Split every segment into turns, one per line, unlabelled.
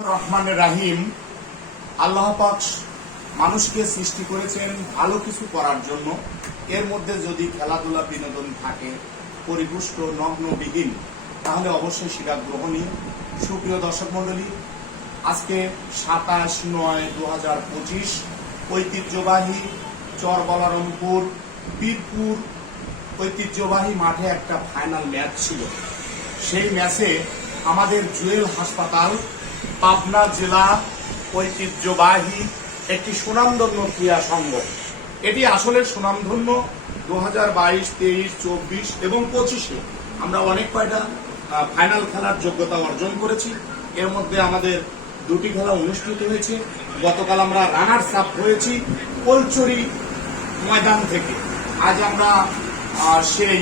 রহমান রাহিম, আল্লাহ মানুষকে সৃষ্টি করেছেন ভালো কিছু করার জন্য। এর মধ্যে যদি খেলাধুলা বিনোদন থাকে, পরিপুষ্ট, নগ্নবিহীন, তাহলে অবশ্যই সেটা গ্রহণীয়। সুপ্রিয় দর্শক মণ্ডলী, আজকে সাতাশ নয় দু হাজার পঁচিশ, ঐতিহ্যবাহী চর বলারমপুর বীরপুর ঐতিহ্যবাহী মাঠে একটা ফাইনাল ম্যাচ ছিল। সেই ম্যাচে আমাদের জুয়েল হাসপাতাল পাবনা জেলা ঐতিহ্যবাহী একটি সুনামধন্য ক্রীড়া সংঘ। এটি আসলে সুনামধন্য দু হাজার বাইশ, তেইশ, চব্বিশ এবং পঁচিশে। আমরা অনেক কয়টা ফাইনাল খেলার যোগ্যতা অর্জন করেছি। এর মধ্যে আমাদের দুটি খেলা অনুষ্ঠিত হয়েছে। গতকাল আমরা রানার্স আপ হয়েছি কলচুরি ময়দান থেকে। আজ আমরা সেই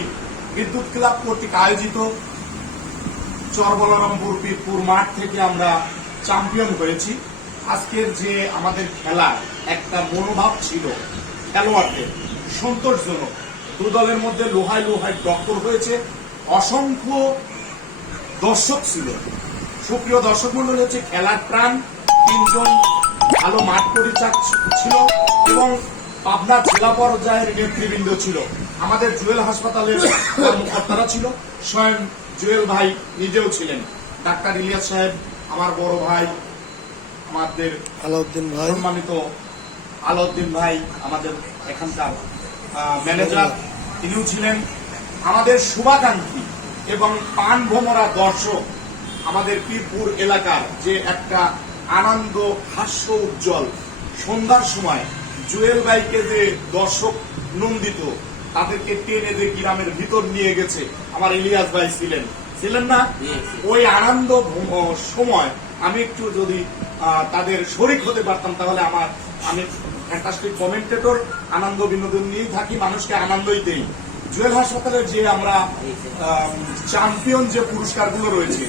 বিদ্যুৎ ক্লাব কর্তৃক আয়োজিত চরবলারমপুর বীরপুর মাঠ থেকে আমরা চ্যাম্পিয়ন হয়েছি। আজকের যে আমাদের খেলা একটা মনোভাব ছিল খেলোয়াড়দের, সন্তোষজনক। দু দলের মধ্যে লোহায় লোহায় টক্কর হয়েছে, অসংখ্য দর্শক ছিল। সুপ্রিয় দর্শক মন্ডল হচ্ছে খেলার প্রাণ। তিনজন ভালো মাঠ পরিচাক ছিল এবং পাবনা জেলা পর্যায়ের নেতৃবৃন্দ ছিল। আমাদের জুয়েল হাসপাতালের কর্মকর্তারা ছিল। স্বয়ং জুয়েল ভাই নিজেও ছিলেন। ডাক্তার ইলিয়াস সাহেব আমার বড় ভাই আমাদের
আলাউদ্দিন ভাই।
সম্মানিত আলাউদ্দিন ভাই আমাদের এখানকার ম্যানেজার তিনিও ছিলেন আমাদের শুভাকাঙ্ক্ষী এবং পান ভোমরা দর্শক আমাদের পীরপুর এলাকার যে একটা আনন্দ হাস্য উজ্জ্বল। সন্ধ্যার সময় জুয়েল ভাইকে যে দর্শক নন্দিত তাদেরকে টেনে যে গ্রামের ভিতর নিয়ে গেছে আমার ইলিয়াস ভাই ছিলেন। ছিলেন না। ওই আনন্দ সময় আমি একটু যদি তাদের শরিক হতে পারতাম তাহলে আমার আমি ফ্যান্টাস্টিক কমেন্টেটর আনন্দ বিনোদন নিয়েই থাকি মানুষকে আনন্দই দেই। জুয়েল হাসপাতালের যে আমরা চ্যাম্পিয়ন যে পুরস্কারগুলো রয়েছে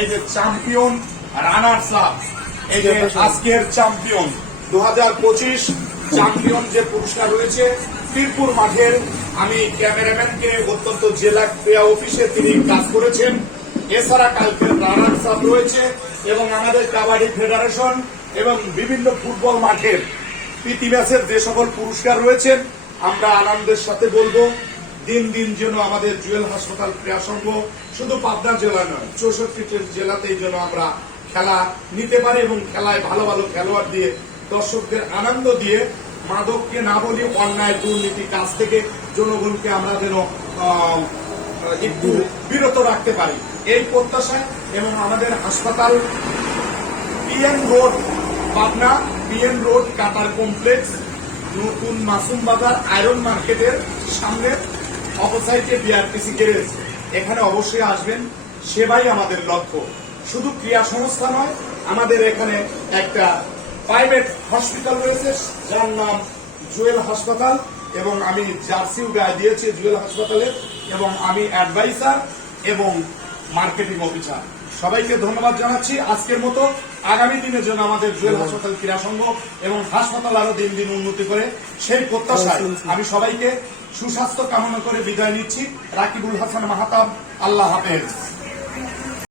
এই যে চ্যাম্পিয়ন রানার্স আপ এই যে আজকের চ্যাম্পিয়ন দু হাজার পঁচিশ চ্যাম্পিয়ন যে পুরস্কার রয়েছে বীরপুর মাঠের আমি ক্যামেরাম্যানকে অত্যন্ত জেলা ক্রিয়া অফিসে তিনি কাজ করেছেন। এছাড়া কালকে রানার্স আপ রয়েছে এবং আমাদের কাবাডি ফেডারেশন এবং বিভিন্ন ফুটবল মাঠের প্রীতি ম্যাচের যে সকল পুরস্কার রয়েছেন আমরা আনন্দের সাথে বলব, দিন দিন যেন আমাদের জুয়েল হাসপাতাল ক্রীড়া সংঘ শুধু পাবনা জেলা নয়, চৌষট্টি জেলাতেই যেন আমরা খেলা নিতে পারি এবং খেলায় ভালো ভালো খেলোয়াড় দিয়ে দর্শকদের আনন্দ দিয়ে মাদককে না বলি অন্যায় দুর্নীতি কাজ থেকে জনগণকে আমরা যেন একটু বিরত রাখতে পারি। এই প্রত্যাশায় এবং আমাদের হাসপাতাল, PN road, Pabna, PN road, কাটার কমপ্লেক্স, নতুন মাসুম বাজার, আয়রন মার্কেটের সামনে অপোসাইটে বিআরটিসি গ্যারেজ। এখানে অবশ্যই আসবেন, সেবাই আমাদের লক্ষ্য। শুধু ক্রিয়া সংস্থা নয়, আমাদের এখানে একটা প্রাইভেট হসপিটাল রয়েছে, যার নাম জুয়েল হাসপাতাল, এবং আমি জার্সিও গায়ে দিয়েছি জুয়েল হাসপাতালের এবং আমি অ্যাডভাইসার এবং মার্কেটিং অফিসার। সবাইকে ধন্যবাদ জানাচ্ছি আজকের মতো। আগামী দিনের জন্য আমাদের জুয়েল হাসপাতাল ক্রীড়া সংঘ এবং হাসপাতাল আরও দিন দিন উন্নতি করে, সেই প্রত্যাশায় আমি সবাইকে সুস্বাস্থ্য কামনা করে বিদায় নিচ্ছি। রাকিবুল হাসান মাহাতাব, আল্লাহ হাফেজ।